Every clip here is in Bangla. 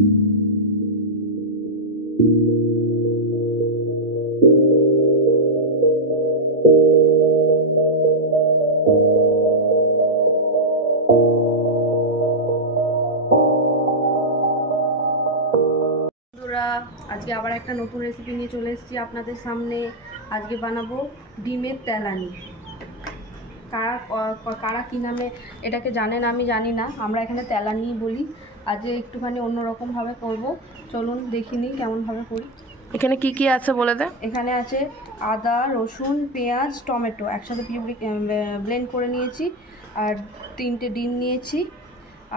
আজকে আবার একটা নতুন রেসিপি নিয়ে চলে এসেছি আপনাদের সামনে। আজকে বানাবো ডিমের তেলানি। কারা কী নামে এটাকে জানেন আমি জানি না, আমরা এখানে তেলানি বলি। আজকে একটুখানি অন্যরকমভাবে করব, চলুন দেখিনি কেমনভাবে করি। এখানে কি কি আছে বলে দে। এখানে আছে আদা, রসুন, পেঁয়াজ, টমেটো একসাথে ব্লেন্ড করে নিয়েছি, আর 3টে ডিম নিয়েছি,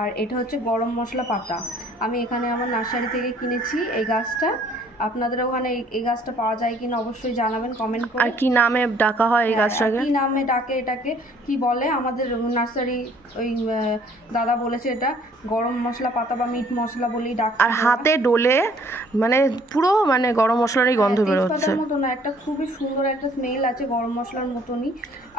আর এটা হচ্ছে গরম মশলা পাতা। আমি এখানে আমার নার্সারি থেকে কিনেছি এই গাছটা। আপনাদের ওখানে এই গাছটা পাওয়া যায় কিনা অবশ্যই জানাবেন কমেন্ট করে। আর কি নামে ডাকা হয় এই গাছটাকে? কি নামে ডাকে এটাকে কি বলে আমাদের নার্সারি ওই দাদা বলেছে এটা গরম মশলা পাতা বা মিট মশলা বলেই ডাকে। আর হাতে ডলে মানে পুরো মানে গরম মশলারই গন্ধ বের হচ্ছে। তেজপাতার মতো না, একটা খুবই সুন্দর একটা স্মেল আছে গরম মশলার মতনই।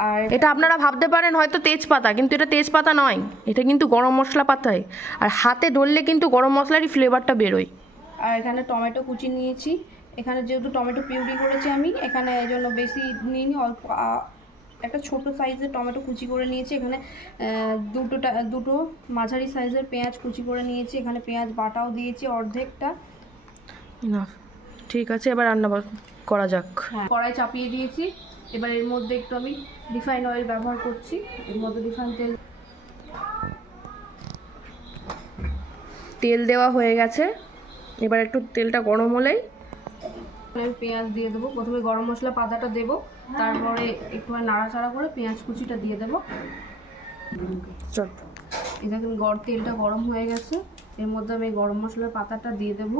আর এটা আপনারা ভাবতে পারেন হয়তো তেজপাতা, কিন্তু এটা তেজপাতা নয়, এটা কিন্তু গরম মশলা পাতায়। আর হাতে ডললে কিন্তু গরম মশলারই ফ্লেভারটা বেরোয়। আর এখানে টমেটো কুচি নিয়েছি। এখানে যেহেতু টমেটো পিউরি করেছি আমি, এখানে এই জন্য বেশি নিইনি, অল্প একটা ছোট সাইজের টমেটো কুচি করে নিয়েছি। এখানে দুটো মাঝারি সাইজের পেঁয়াজ কুচি করে নিয়েছি। এখানে পেঁয়াজ বাটাও দিয়েছি অর্ধেকটা। না ঠিক আছে, এবার রান্না করা যাক। হ্যাঁ, কড়াই চাপিয়ে দিয়েছি। এবার এর মধ্যে একটু আমি রিফাইন অয়েল ব্যবহার করছি। এর মধ্যে রিফাইন তেল দেওয়া হয়ে গেছে। এবার একটু তেলটা গরম হলেই আমি পেঁয়াজ দিয়ে দেবো। প্রথমে গরম মশলা পাতাটা দেবো, তারপরে একটু নাড়াচাড়া করে পেঁয়াজ কুচিটা দিয়ে দেবো। এই দেখুন তেলটা গরম হয়ে গেছে। এর মধ্যে আমি গরম মশলার পাতাটা দিয়ে দেবো।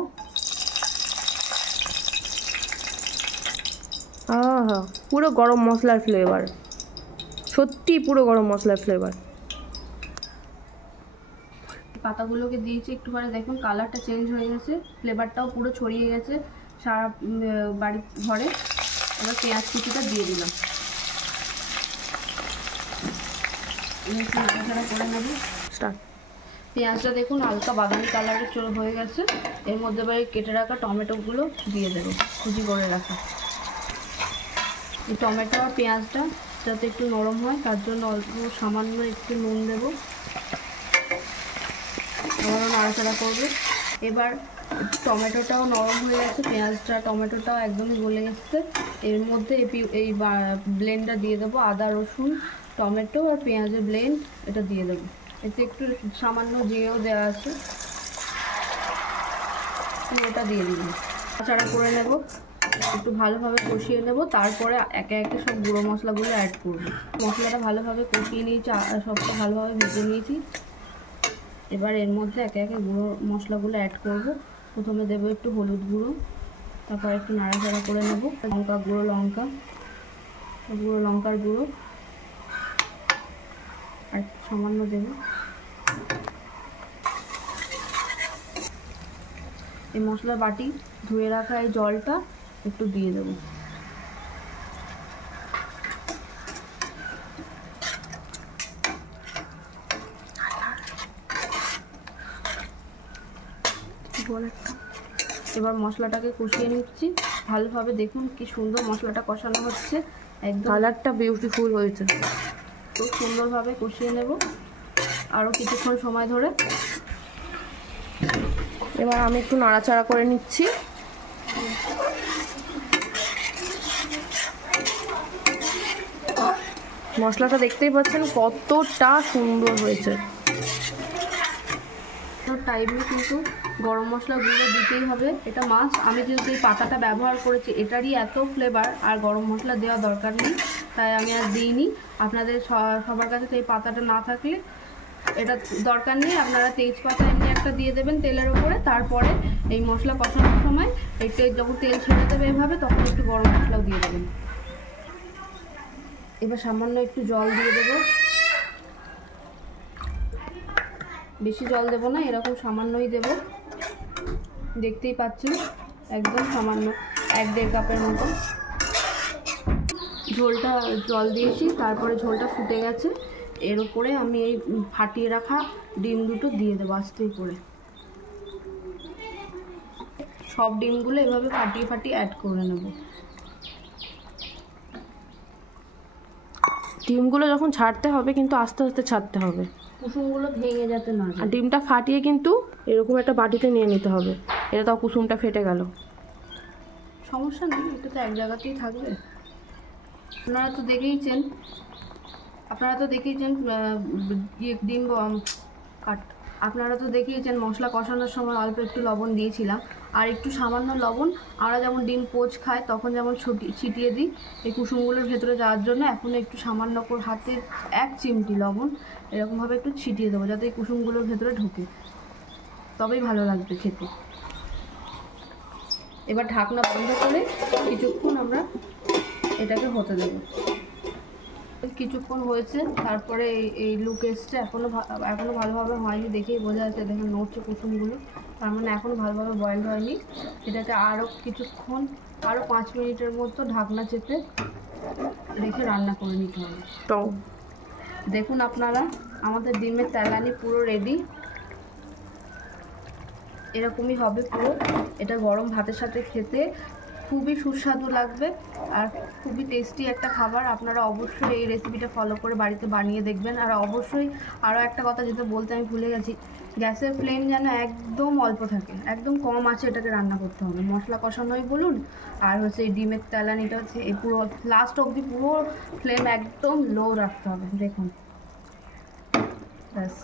আহা, পুরো গরম মশলার ফ্লেভার, সত্যি পুরো গরম মশলার ফ্লেভার। পাতাগুলোকে দিয়েছি, একটুখানি দেখুন কালারটা চেঞ্জ হয়ে গেছে, ফ্লেভারটাও পুরো ছড়িয়ে গেছে সারা বাড়ি ঘরে। এবার পেঁয়াজ কুচিটা দিয়ে দিলাম, একটু নাড়াচাড়া করে নেব। পেঁয়াজটা দেখুন হালকা বাদামি কালারের হয়ে গেছে। এর মধ্যে এবার কেটে রাখা টমেটোগুলো দিয়ে দেবো, কুচি করে রাখা। এই টমেটো আর পেঁয়াজটা যাতে একটু নরম হয় তার জন্য অল্প সামান্য একটু নুন দেবো, আবারও নাড়াচাড়া করবে। এবার টমেটোটাও নরম হয়ে গেছে, পেঁয়াজটা টমেটোটাও একদমই গলে গেছে। এর মধ্যে এই ব্লেন্ডটা দিয়ে দেবো, আদা রসুন টমেটো আর পেঁয়াজের ব্লেন্ড, এটা দিয়ে দেবো। এতে একটু সামান্য জিরেও দেওয়া আছে, ওটা দিয়ে দিব। নাড়াচাড়া করে নেব, একটু ভালোভাবে কষিয়ে নেব, তারপরে একে একে সব গুঁড়ো মশলাগুলো অ্যাড করব। মশলাটা ভালোভাবে কষিয়ে নিয়েছি, সবটা ভালোভাবে ভেজে নিয়েছি। এবার এর মধ্যে একে একে গুঁড়ো মশলাগুলো অ্যাড করব। প্রথমে দেবো একটু হলুদ গুঁড়ো, তারপর একটু নাড়াচাড়া করে নেব। লঙ্কার গুঁড়ো আর সামান্য দেব। এই মশলার বাটি ধুয়ে রাখা এই জলটা একটু দিয়ে দেবো। এবার মশলাটাকে কষিয়ে নিচ্ছি ভালোভাবে। দেখুন কি সুন্দর মশলাটা কষানো হচ্ছে, একদম কালারটা বিউটিফুল হয়েছে। খুব সুন্দরভাবে কষিয়ে নেব আরও কিছুক্ষণ সময় ধরে। এবার আমি একটু নাড়াচাড়া করে নিচ্ছি। মশলাটা দেখতেই পাচ্ছেন কতটা সুন্দর হয়েছে। টাইমে কিন্তু গরম মশলা গুঁড়ো দিতেই হবে, এটা মাস্ট। আমি যেহেতু এই পাতাটা ব্যবহার করেছি, এটারই এত ফ্লেভার, আর গরম মশলা দেওয়া দরকার নেই, তাই আমি আর দিইনি। আপনাদের সবার কাছে তো এই পাতাটা না থাকলে এটা দরকার নেই, আপনারা তেজপাতা এমনি একটা দিয়ে দেবেন তেলের ওপরে। তারপরে এই মশলা কষানোর সময় যখন তেল ছেড়ে দেবে এভাবে, তখন একটু গরম মশলাও দিয়ে দেবেন। এবার সামান্য একটু জল দিয়ে দেবো, বেশি জল দেবো না, এরকম সামান্যই দেব। দেখতেই পাচ্ছেন একদম সামান্য 1-1.5 কাপের মতো ঝোলটা জল দিয়েছি। তারপরে ঝোলটা ফুটে গেছে, এর উপরে আমি এই ফাটিয়ে রাখা ডিম দুটো দিয়ে দেবো আস্তে করে। সব ডিমগুলো এভাবে ফাটিয়ে ফাটিয়ে অ্যাড করে নেব। ডিমগুলো যখন ছাড়তে হবে কিন্তু আস্তে আস্তে ছাড়তে হবে, কুসুমগুলো ভেঙে যাতে না আর যায়। ডিমটা ফাটিয়ে কিন্তু এরকম একটা বাটিতে নিয়ে নিতে হবে। এটা তাও কুসুমটা ফেটে গেল, সমস্যা নেই, এটা তো এক জায়গাতেই থাকবে। আপনারা তো দেখেইছেন ডিম কাট আপনারা তো দেখেইছেন মশলা কষানোর সময় অল্প একটু লবণ দিয়েছিলাম, আর একটু সামান্য লবণ আমরা যেমন ডিম পোচ খাই তখন যেমন ছিটিয়ে দিই এই কুসুমগুলোর ভেতরে যাওয়ার জন্য, এখন একটু সামান্য করে হাতের 1 চিমটি লবণ এরকমভাবে একটু ছিটিয়ে দেবো যাতে এই কুসুমগুলোর ভেতরে ঢোকে, তবেই ভালো লাগবে খেতে। এবার ঢাকনা বন্ধ করে কিছুক্ষণ আমরা এটাকে হতে দেবো। কিছুক্ষণ হয়েছে, তারপরে এই লুক এসছে। এখনো ভালোভাবে হয়নি, দেখেই বোঝা যাচ্ছে, দেখেন নড়ছে কুসুমগুলো, তার মানে এখনো ভালোভাবে বয়েল হয়নি। এটাকে আরও কিছুক্ষণ, আরও 5 মিনিটের মতো ঢাকনা চেপে রেখে রান্না করে নিতে হবে। তো দেখুন আপনারা, আমাদের ডিমের তেলানি পুরো রেডি, এরকমই হবে পুরো। এটা গরম ভাতের সাথে খেতে খুবই সুস্বাদু লাগবে আর খুবই টেস্টি একটা খাবার। আপনারা অবশ্যই এই রেসিপিটা ফলো করে বাড়িতে বানিয়ে দেখবেন। আর অবশ্যই আরও একটা কথা যেটা বলতে আমি ভুলে গেছি, গ্যাসের ফ্লেম যেন একদম অল্প থাকে, একদম কম আছে এটাকে রান্না করতে হবে। মশলা কষানোই বলুন আর হচ্ছে এই ডিমের তেলানিটা হচ্ছে এই পুরো লাস্ট অবধি পুরো ফ্লেম একদম লো রাখতে হবে। দেখুন ব্যাস।